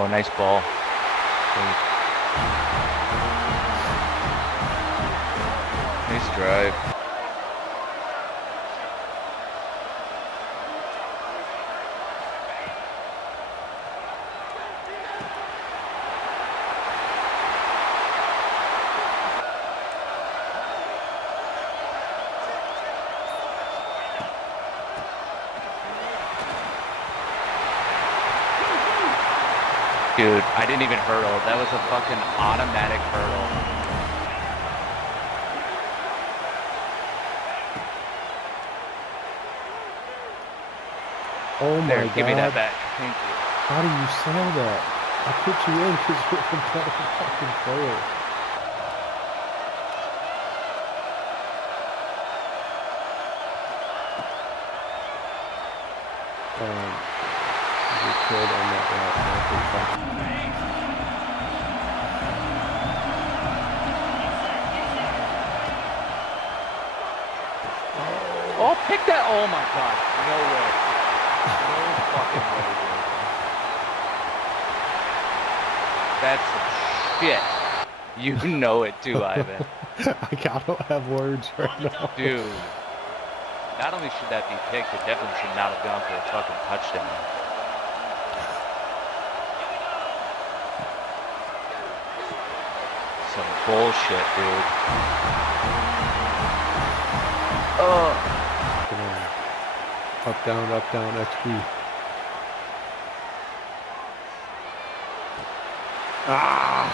Oh, nice ball. Nice drive. Dude, I didn't even hurdle. That was a fucking automatic hurdle. Oh my God. Give me that back. Thank you. How do you sell that? I put you in because you're a better fucking player. You killed on that route. Oh, pick that. Oh my God. No way. No fucking way, dude. That's some shit. You know it too, Ivan. I don't have words right now. Dude. Not only should that be picked, it definitely should not have gone for a fucking touchdown. Some bullshit, dude. Oh. Up, down, XP. Ah!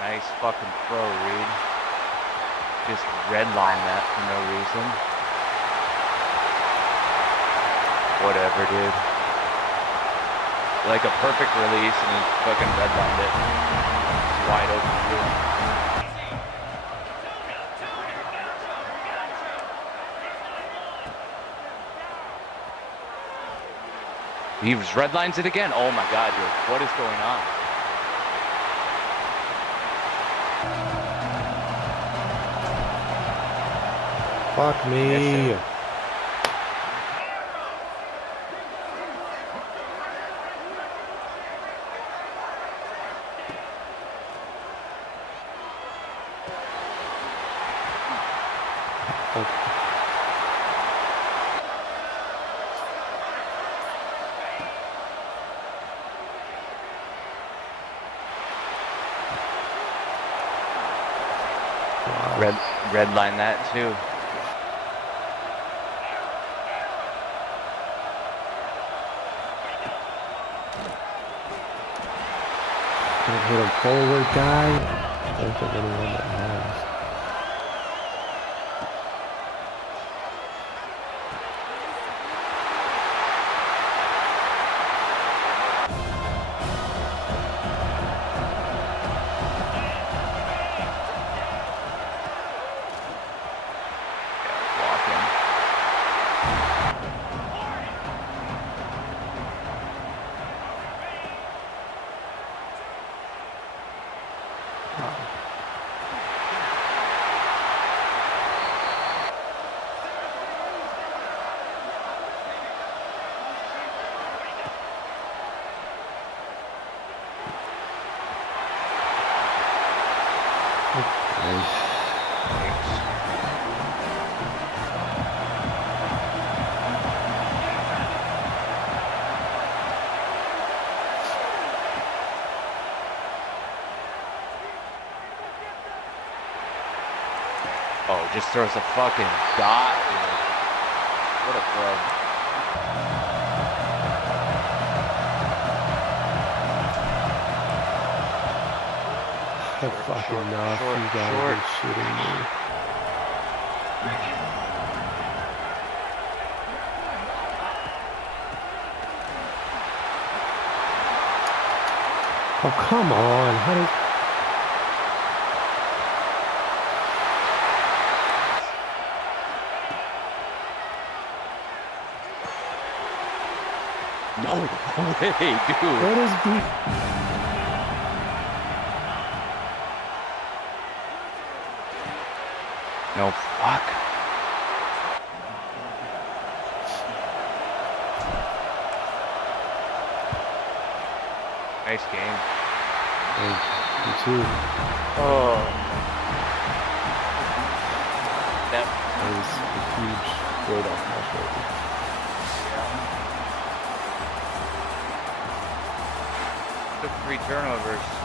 Nice fucking throw, Reed. Just redline that for no reason. Whatever, dude. Like a perfect release, and he fucking redlined it. It's wide open, too. He redlines it again. Oh my God, dude. What is going on? Fuck me. Yes, Redline that too. Don't hit him forward, guy. I don't think anyone that has. Oh, just throws a fucking dot, dude. What a throw. Fucking enough. You guys are shooting me. Oh, come on. How did... No way, dude. What is the... No, fuck. nice game. Thank you too. Oh. That, That was a huge weight off my shoulder. Took 3 turnovers.